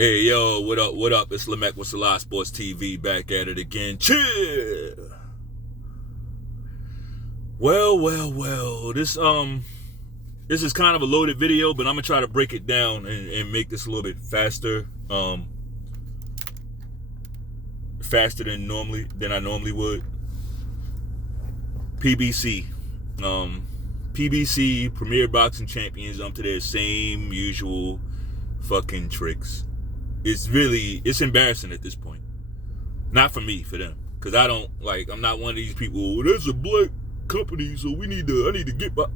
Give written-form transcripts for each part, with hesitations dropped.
Hey, yo, what up, what up? It's Lamech with Selah Sports TV back at it again. Chill! Well. This is kind of a loaded video, but I'm going to try to break it down and make this a little bit faster. Faster than I normally would. PBC. PBC, Premier Boxing Champions, to their same usual fucking tricks. It's embarrassing at this point. Not for me, for them. Because I'm not one of these people, well, there's a black company, so I need to get by.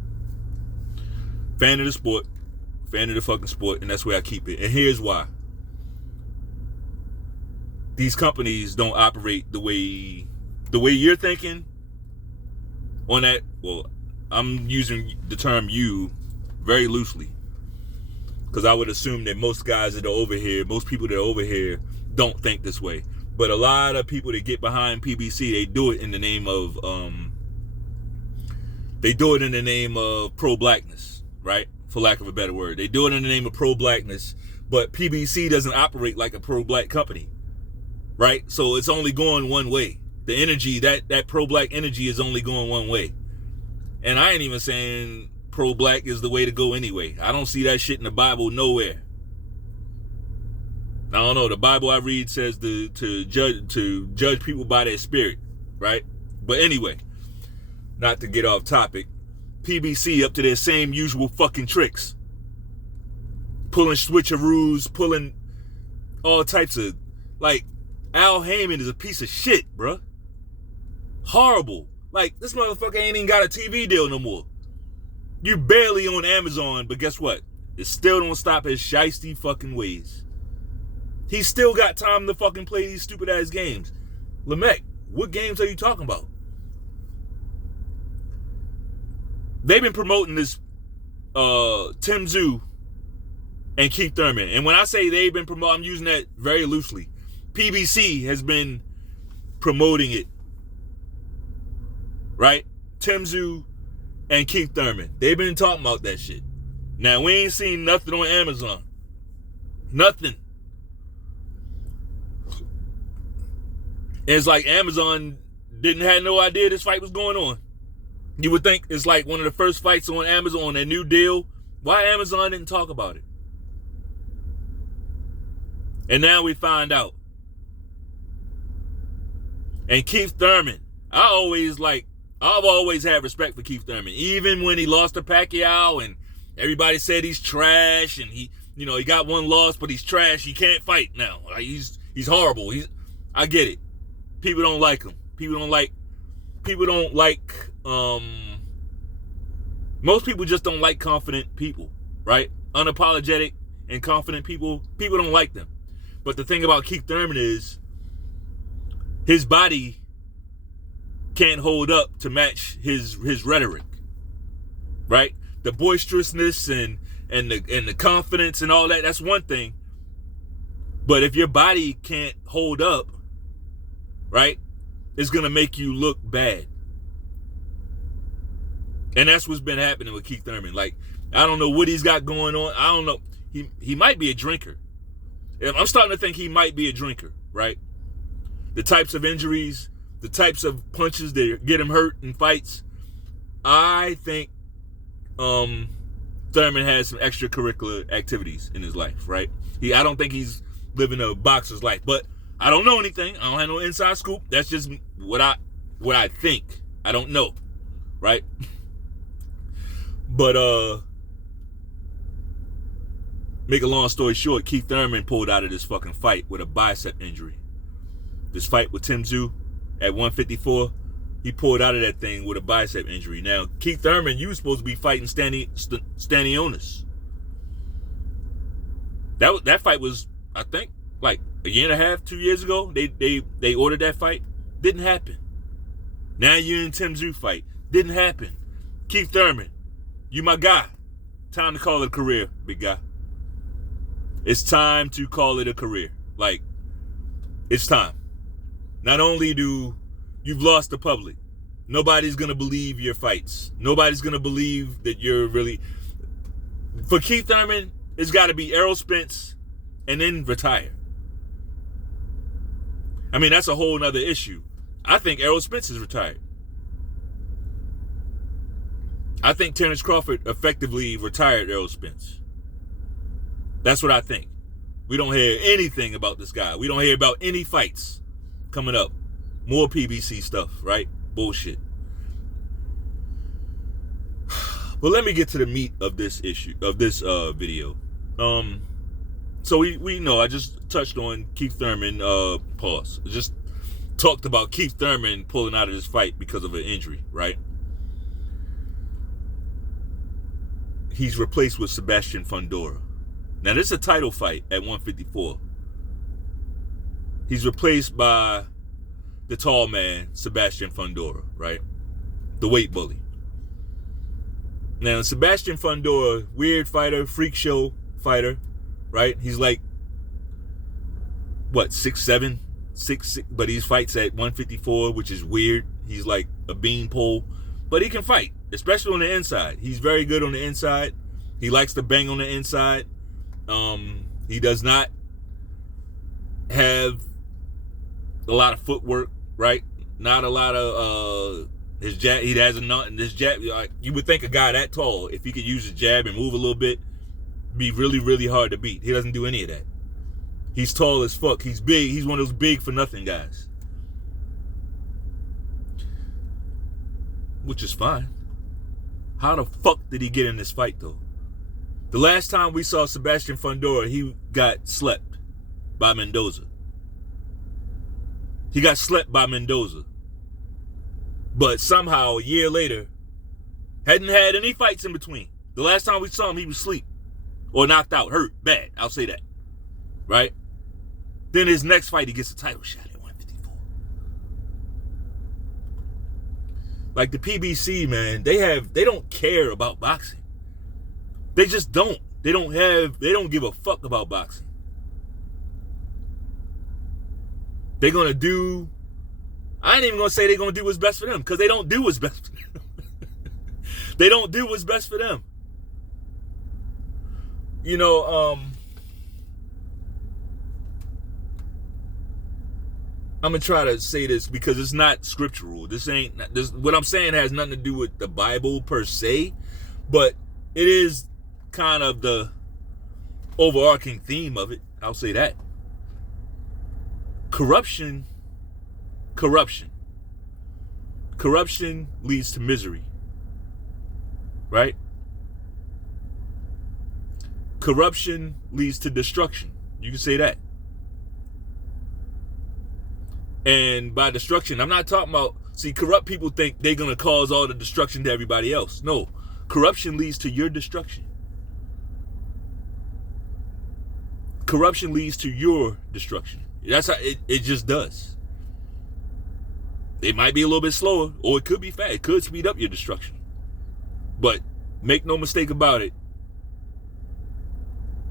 Fan of the sport. Fan of the fucking sport, and that's where I keep it. And here's why. These companies don't operate the way you're thinking on that. Well, I'm using the term "you" very loosely, because I would assume that most guys that are over here, most people that are over here, don't think this way. But a lot of people that get behind PBC, they do it in the name of pro-blackness, right? For lack of a better word, they do it in the name of pro-blackness. But PBC doesn't operate like a pro-black company, right? So it's only going one way. The energy, that pro-black energy, is only going one way. And I ain't even saying pro-black is the way to go anyway. I don't see that shit in the Bible nowhere. I don't know. The Bible I read says to judge people by their spirit, right? But anyway, not to get off topic, PBC up to their same usual fucking tricks. Pulling switcheroos, pulling all types of, like, Al Heyman is a piece of shit, bruh. Horrible. Like, this motherfucker ain't even got a TV deal no more. You barely on Amazon, but guess what? It still don't stop his shiesty fucking ways. He still got time to fucking play these stupid ass games. Lamech, what games are you talking about? They've been promoting this Tim Tszyu and Keith Thurman. And when I say they've been promoting, I'm using that very loosely. PBC has been promoting it. Right? Tim Tszyu and Keith Thurman. They've been talking about that shit. Now, we ain't seen nothing on Amazon. Nothing. It's like Amazon didn't have no idea this fight was going on. You would think it's like one of the first fights on Amazon on their new deal. Why Amazon didn't talk about it? And now we find out. And Keith Thurman, I've always had respect for Keith Thurman. Even when he lost to Pacquiao and everybody said he's trash and he got one loss, but he's trash. He can't fight now. Like, he's horrible. I get it. People don't like him. Most people just don't like confident people, right? Unapologetic and confident people don't like them. But the thing about Keith Thurman is his body can't hold up to match his rhetoric, right? The boisterousness and the confidence and all that's one thing. But if your body can't hold up, right, it's gonna make you look bad. And that's what's been happening with Keith Thurman. Like, I don't know what he's got going on. I don't know. He might be a drinker. I'm starting to think he might be a drinker, right? The types of injuries, the types of punches that get him hurt in fights. I think Thurman has some extracurricular activities in his life, right? I don't think he's living a boxer's life, but I don't know anything. I don't have no inside scoop. That's just what I think. I don't know, right? But make a long story short, Keith Thurman pulled out of this fucking fight with a bicep injury. This fight with Tim Tszyu at 154, he pulled out of that thing with a bicep injury. Now, Keith Thurman, you were supposed to be fighting Stanionis. That fight was, I think, like a year and a half, 2 years ago. They ordered that fight. Didn't happen. Now you're in Tim Tszyu fight. Didn't happen. Keith Thurman, you my guy. Time to call it a career, big guy. It's time to call it a career. Like, it's time. Not only do you've lost the public, nobody's going to believe your fights. Nobody's going to believe that you're really... For Keith Thurman, it's got to be Errol Spence and then retire. I mean, that's a whole nother issue. I think Errol Spence is retired. I think Terence Crawford effectively retired Errol Spence. That's what I think. We don't hear anything about this guy. We don't hear about any fights coming up. More PBC stuff, right? Bullshit. But let me get to the meat of this issue, of this video. So we know, I just touched on Keith Thurman, just talked about Keith Thurman pulling out of this fight because of an injury, right? He's replaced with Sebastian Fundora. Now, this is a title fight at 154. He's replaced by the tall man, Sebastian Fundora, right? The weight bully. Now, Sebastian Fundora, weird fighter, freak show fighter, right? He's like, what, 6'7", 6'6", but he fights at 154, which is weird. He's like a beanpole, but he can fight, especially on the inside. He's very good on the inside. He likes to bang on the inside. He does not have a lot of footwork, right? Not a lot of his jab. He has this jab. Like, you would think a guy that tall, if he could use his jab and move a little bit, be really, really hard to beat. He doesn't do any of that. He's tall as fuck. He's big. He's one of those big for nothing guys, which is fine. How the fuck did he get in this fight though? The last time we saw Sebastian Fundora, he got slept by Mendoza. He got slept by Mendoza. But somehow, a year later, hadn't had any fights in between. The last time we saw him, he was asleep. Or knocked out, hurt, bad. I'll say that. Right? Then his next fight, he gets a title shot at 154. Like the PBC, man, they don't care about boxing. They just don't. They don't give a fuck about boxing. They're going to do, I ain't even going to say they're going to do what's best for them, because they don't do what's best for them. They don't do what's best for them. You know, I'm going to try to say this because it's not scriptural. What I'm saying has nothing to do with the Bible per se, but it is kind of the overarching theme of it. I'll say that. Corruption leads to misery, right? Corruption leads to destruction. You can say that. And by destruction, I'm not talking about, see, corrupt people think they're going to cause all the destruction to everybody else. No, corruption leads to your destruction. Corruption leads to your destruction. That's how it just does. It might be a little bit slower, or it could be fast. It could speed up your destruction. But make no mistake about it,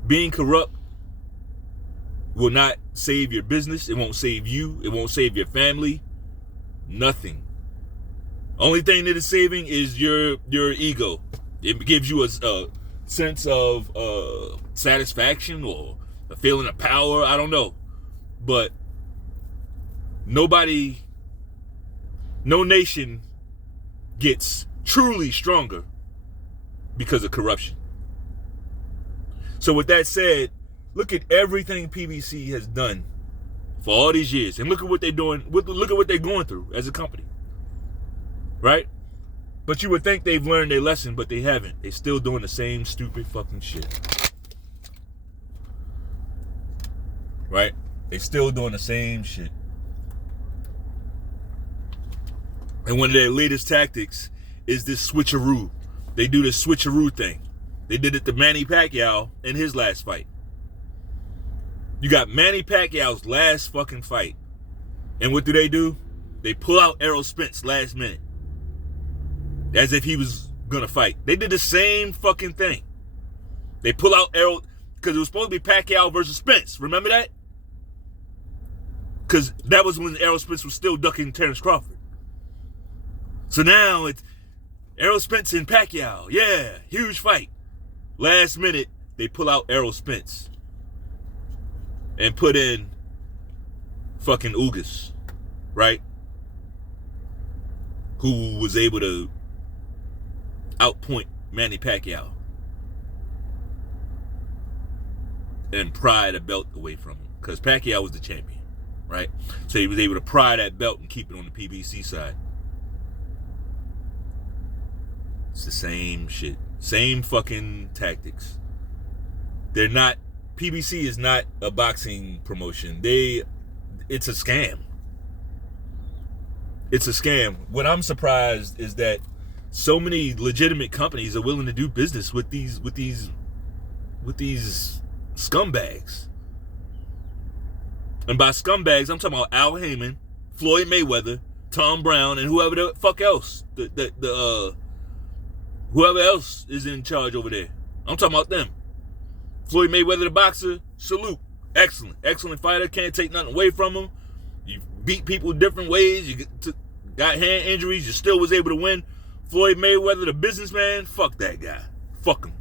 being corrupt will not save your business. It won't save you. It won't save your family. Nothing. Only thing that is saving is your ego. It gives you a sense of satisfaction or a feeling of power. I don't know. But no nation gets truly stronger because of corruption. So with that said, look at everything PBC has done for all these years, and look at what they're doing. Look at what they're going through as a company, right? But you would think they've learned their lesson, but they haven't. They're still doing the same stupid fucking shit, right? They're still doing the same shit. And one of their latest tactics is this switcheroo. They do this switcheroo thing. They did it to Manny Pacquiao in his last fight. You got Manny Pacquiao's last fucking fight. And what do? They pull out Errol Spence last minute. As if he was gonna fight. They did the same fucking thing. They pull out Errol, because it was supposed to be Pacquiao versus Spence. Remember that? Because that was when Errol Spence was still ducking Terence Crawford. So now it's Errol Spence and Pacquiao. Yeah, huge fight. Last minute, they pull out Errol Spence. and put in fucking Ugas, right? Who was able to outpoint Manny Pacquiao and pry the belt away from him, because Pacquiao was the champion, right? So he was able to pry that belt and keep it on the PBC side. It's the same shit. Same fucking tactics. They're not, PBC is not a boxing promotion. It's a scam. It's a scam. What I'm surprised is that so many legitimate companies are willing to do business with these scumbags. And by scumbags, I'm talking about Al Heyman, Floyd Mayweather, Tom Brown, and whoever the fuck else. Whoever else is in charge over there. I'm talking about them. Floyd Mayweather, the boxer, salute. Excellent. Excellent fighter. Can't take nothing away from him. You beat people different ways. You got hand injuries. You still was able to win. Floyd Mayweather, the businessman, fuck that guy. Fuck him.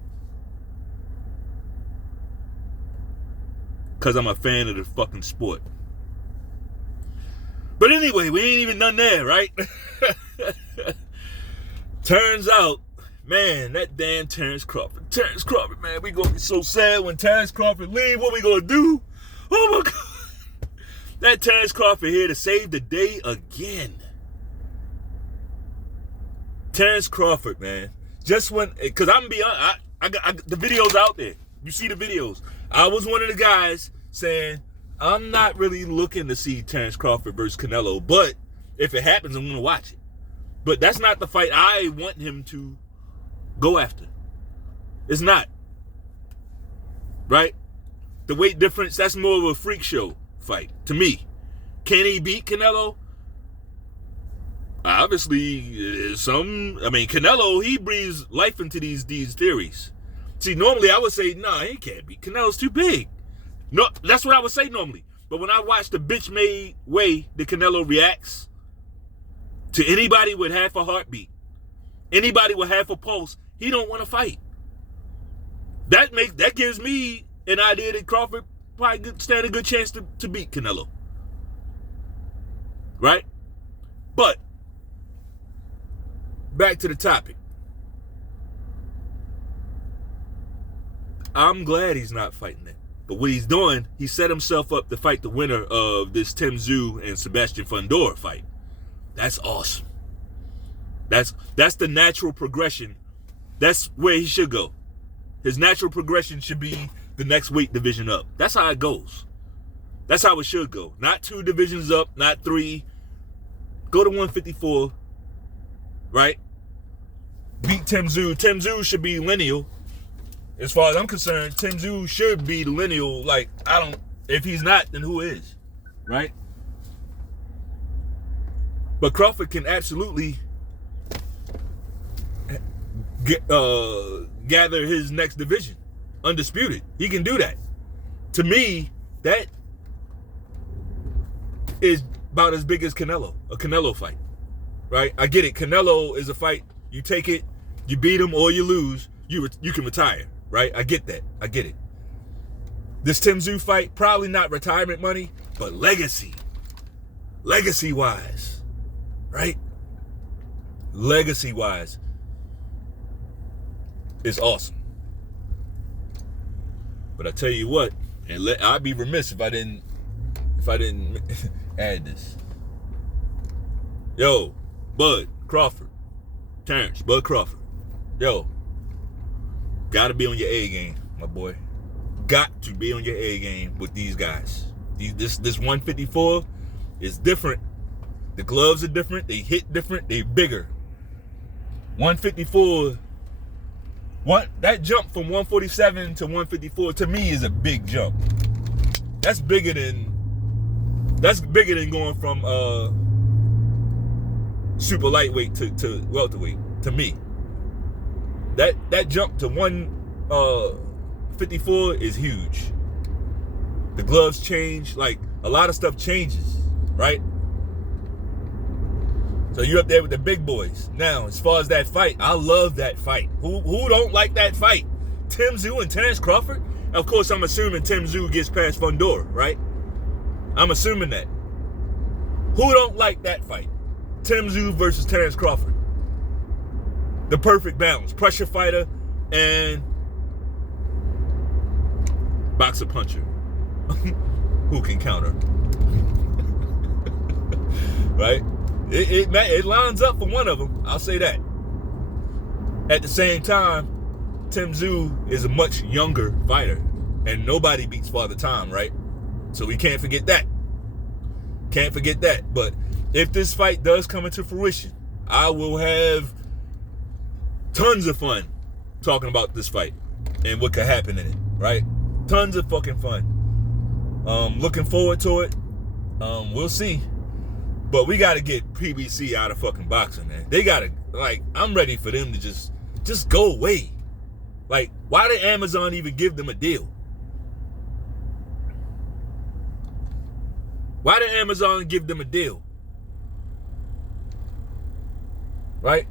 Because I'm a fan of the fucking sport. But anyway, we ain't even done there, right? Turns out, man, that damn Terence Crawford. Terence Crawford, man, we gonna be so sad when Terence Crawford leave. What we gonna do? Oh my God. That Terence Crawford here to save the day again. Terence Crawford, man. Just when, because I'm gonna be honest, I got the videos out there. You see the videos. I was one of the guys saying, I'm not really looking to see Terence Crawford versus Canelo, but if it happens, I'm gonna watch it. But that's not the fight I want him to go after. It's not. Right? The weight difference, that's more of a freak show fight to me. Can he beat Canelo? Obviously, Canelo, he breathes life into these theories. See, normally I would say, nah, he can't beat. Canelo's too big. No, that's what I would say normally. But when I watch the bitch-made way that Canelo reacts to anybody with half a heartbeat, anybody with half a pulse, he don't want to fight. That gives me an idea that Crawford probably stand a good chance to beat Canelo. Right? But back to the topic. I'm glad he's not fighting that. But what he's doing, he set himself up to fight the winner of this Tim Tszyu and Sebastian Fundora fight. That's awesome. That's the natural progression. That's where he should go. His natural progression should be the next weight division up. That's how it goes. That's how it should go. Not 2 divisions up, not 3. Go to 154, right? Beat Tim Tszyu. Tim Tszyu should be lineal. As far as I'm concerned, Tim Tszyu should be the lineal. Like, if he's not, then who is? Right? But Crawford can absolutely gather his next division. Undisputed. He can do that. To me, that is about as big as Canelo. A Canelo fight. Right? I get it. Canelo is a fight. You take it, you beat him or you lose, you can retire. Right? I get that. I get it. This Tim Tszyu fight, probably not retirement money, but legacy. Legacy-wise. Right? Legacy-wise. It's awesome. But I tell you what, and I'd be remiss if I didn't add this. Yo, Bud Crawford. Terence, Bud Crawford. Yo. Gotta be on your A game, my boy. Got to be on your A game with these guys. This 154 is different. The gloves are different. They hit different. They bigger. 154. That jump from 147 to 154 to me is a big jump. That's bigger than going from super lightweight to welterweight to me. That jump to 154 is huge. The gloves change, like a lot of stuff changes, right? So you're up there with the big boys. Now, as far as that fight, I love that fight. Who don't like that fight? Tim Tszyu and Terence Crawford? Of course, I'm assuming Tim Tszyu gets past Fundora, right? I'm assuming that. Who don't like that fight? Tim Tszyu versus Terence Crawford. The perfect balance. Pressure fighter and boxer puncher. Who can counter? Right? It lines up for one of them. I'll say that. At the same time, Tim Tszyu is a much younger fighter. And nobody beats Father Time, right? So we can't forget that. Can't forget that. But if this fight does come into fruition, I will have tons of fun talking about this fight and what could happen in it, right? Tons of fucking fun. Looking forward to it. We'll see. But we got to get PBC out of fucking boxing, man. They got to, like, I'm ready for them to just go away. Like, why did Amazon even give them a deal? Why did Amazon give them a deal? Right?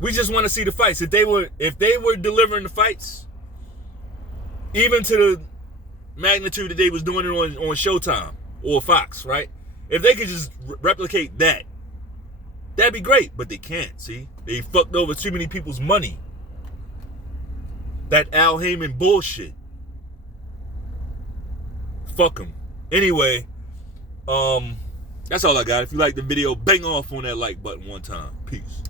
We just want to see the fights. If they were delivering the fights, even to the magnitude that they was doing it on Showtime or Fox, right? If they could just replicate that, that'd be great. But they can't, see? They fucked over too many people's money. That Al Heyman bullshit. Fuck them. Anyway, that's all I got. If you like the video, bang off on that like button one time. Peace.